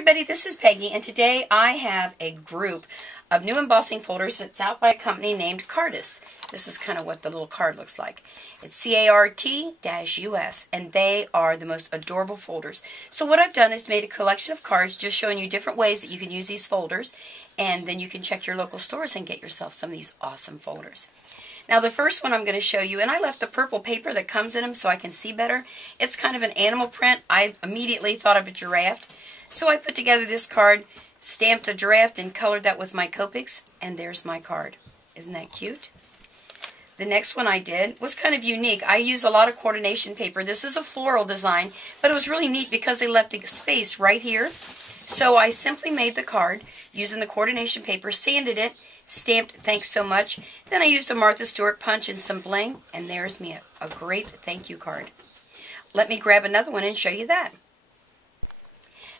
everybody, this is Peggy, and today I have a group of new embossing folders that's out by a company named Cartus. This is kind of what the little card looks like. It's CART-US, and they are the most adorable folders. So what I've done is made a collection of cards just showing you different ways that you can use these folders, and then you can check your local stores and get yourself some of these awesome folders. Now the first one I'm going to show you, and I left the purple paper that comes in them so I can see better. It's kind of an animal print. I immediately thought of a giraffe. So I put together this card, stamped a giraffe, and colored that with my Copics, and there's my card. Isn't that cute? The next one I did was kind of unique. I use a lot of coordination paper. This is a floral design, but it was really neat because they left a space right here. So I simply made the card using the coordination paper, sanded it, stamped "Thanks so much." Then I used a Martha Stewart punch and some bling, and there's me, a great thank you card. Let me grab another one and show you that.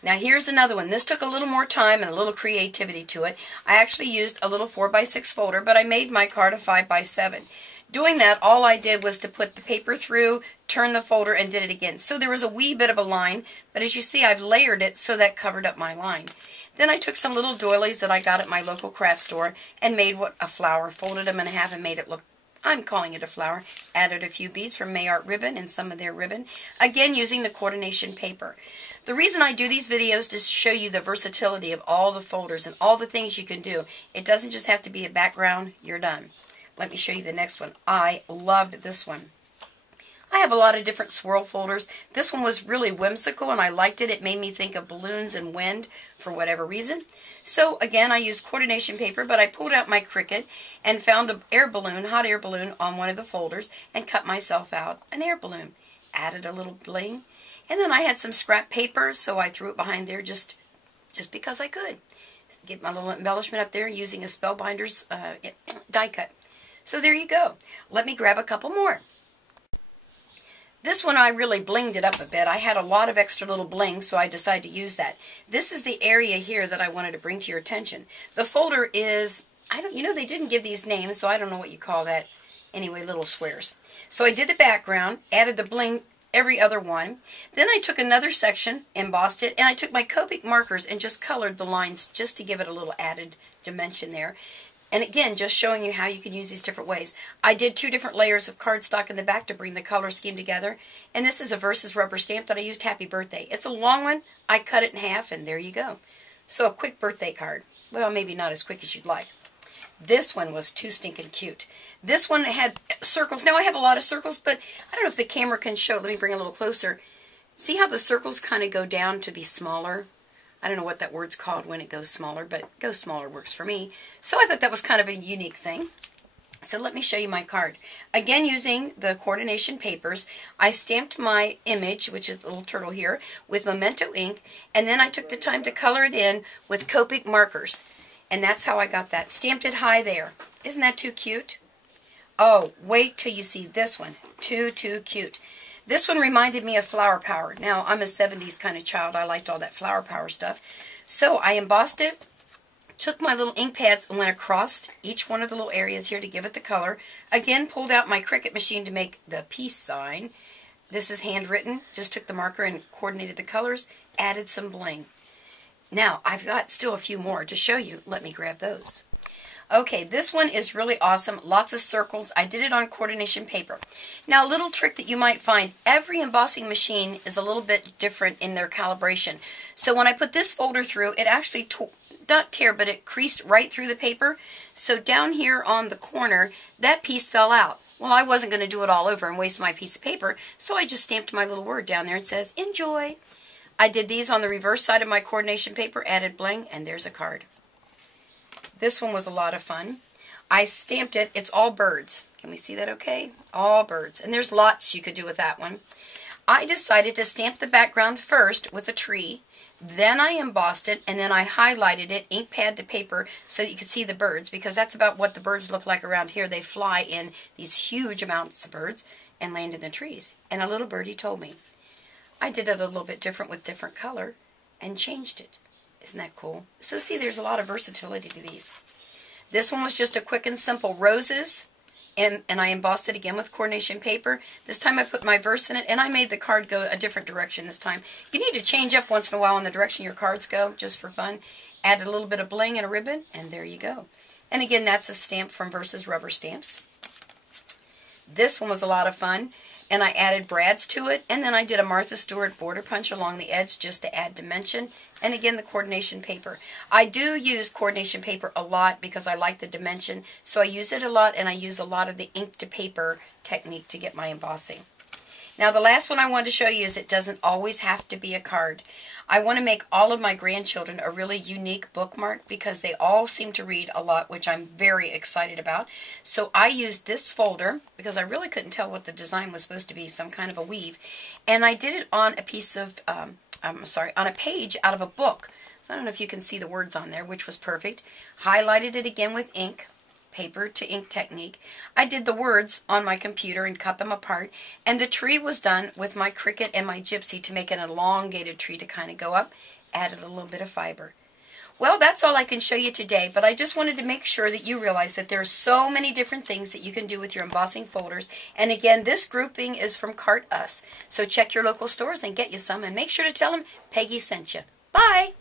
Now here's another one. This took a little more time and a little creativity to it. I actually used a little 4x6 folder, but I made my card a 5x7. Doing that, all I did was to put the paper through, turn the folder, and did it again. So there was a wee bit of a line, but as you see, I've layered it so that covered up my line. Then I took some little doilies that I got at my local craft store and made a flower, folded them in half and made it look, I'm calling it a flower. Added a few beads from Mayart ribbon and some of their ribbon, again using the coordination paper. The reason I do these videos is to show you the versatility of all the folders and all the things you can do. It doesn't just have to be a background, you're done. Let me show you the next one. I loved this one. I have a lot of different swirl folders. This one was really whimsical and I liked it. It made me think of balloons and wind for whatever reason. So again, I used coordination paper, but I pulled out my Cricut and found an air balloon, hot air balloon, on one of the folders and cut myself out an air balloon. Added a little bling. And then I had some scrap paper, so I threw it behind there just because I could. Get my little embellishment up there using a Spellbinder's die cut. So there you go. Let me grab a couple more. This one I really blinged it up a bit. I had a lot of extra little bling, so I decided to use that. This is the area here that I wanted to bring to your attention. The folder is, they didn't give these names, so I don't know what you call that. Anyway, little squares. So I did the background, added the bling, every other one. Then I took another section, embossed it, and I took my Copic markers and just colored the lines just to give it a little added dimension there. And again, just showing you how you can use these different ways. I did 2 different layers of cardstock in the back to bring the color scheme together. And this is a Versus rubber stamp that I used Happy Birthday. It's a long one. I cut it in half, and there you go. So a quick birthday card. Well, maybe not as quick as you'd like. This one was too stinking cute. This one had circles. Now I have a lot of circles, but I don't know if the camera can show. Let me bring it a little closer. See how the circles kind of go down to be smaller? I don't know what that word's called when it goes smaller, but go smaller works for me. So I thought that was kind of a unique thing. So let me show you my card. Again, using the coordination papers, I stamped my image, which is the little turtle here, with Memento ink, and then I took the time to color it in with Copic markers. And that's how I got that. Stamped it high there. Isn't that too cute? Oh, wait till you see this one. Too cute. This one reminded me of Flower Power. Now, I'm a 70s kind of child. I liked all that Flower Power stuff. So I embossed it, took my little ink pads and went across each one of the little areas here to give it the color. Again, pulled out my Cricut machine to make the peace sign. This is handwritten. Just took the marker and coordinated the colors. Added some bling. Now, I've got still a few more to show you. Let me grab those. Okay, this one is really awesome. Lots of circles. I did it on coordination paper. Now, a little trick that you might find, every embossing machine is a little bit different in their calibration. So when I put this folder through, it actually, not tear, but it creased right through the paper. So down here on the corner, that piece fell out. Well, I wasn't going to do it all over and waste my piece of paper, so I just stamped my little word down there and says, enjoy. I did these on the reverse side of my coordination paper, added bling, and there's a card. This one was a lot of fun. I stamped it. It's all birds. Can we see that okay? All birds. And there's lots you could do with that one. I decided to stamp the background first with a tree. Then I embossed it, and then I highlighted it, ink pad to paper, so that you could see the birds, because that's about what the birds look like around here. They fly in these huge amounts of birds and land in the trees. And a little birdie told me. I did it a little bit different with different color and changed it. Isn't that cool? So see, there's a lot of versatility to these. This one was just a quick and simple roses, and I embossed it again with coordination paper. This time I put my verse in it, and I made the card go a different direction this time. You need to change up once in a while in the direction your cards go, just for fun. Add a little bit of bling and a ribbon, and there you go. And again, that's a stamp from Versus Rubber Stamps. This one was a lot of fun, and I added brads to it, and then I did a Martha Stewart border punch along the edge just to add dimension, and again the coordination paper. I do use coordination paper a lot because I like the dimension, so I use it a lot, and I use a lot of the ink to paper technique to get my embossing. Now the last one I wanted to show you is it doesn't always have to be a card. I want to make all of my grandchildren a really unique bookmark because they all seem to read a lot, which I'm very excited about. So I used this folder because I really couldn't tell what the design was supposed to be, some kind of a weave. And I did it on a piece of, on a page out of a book. I don't know if you can see the words on there, which was perfect. Highlighted it again with ink. Paper to ink technique. I did the words on my computer and cut them apart, and the tree was done with my Cricut and my Gypsy to make an elongated tree to kind of go up. Added a little bit of fiber. Well, that's all I can show you today, but I just wanted to make sure that you realize that there are so many different things that you can do with your embossing folders. And again, this grouping is from Us. So check your local stores and get you some, and make sure to tell them Peggy sent you. Bye!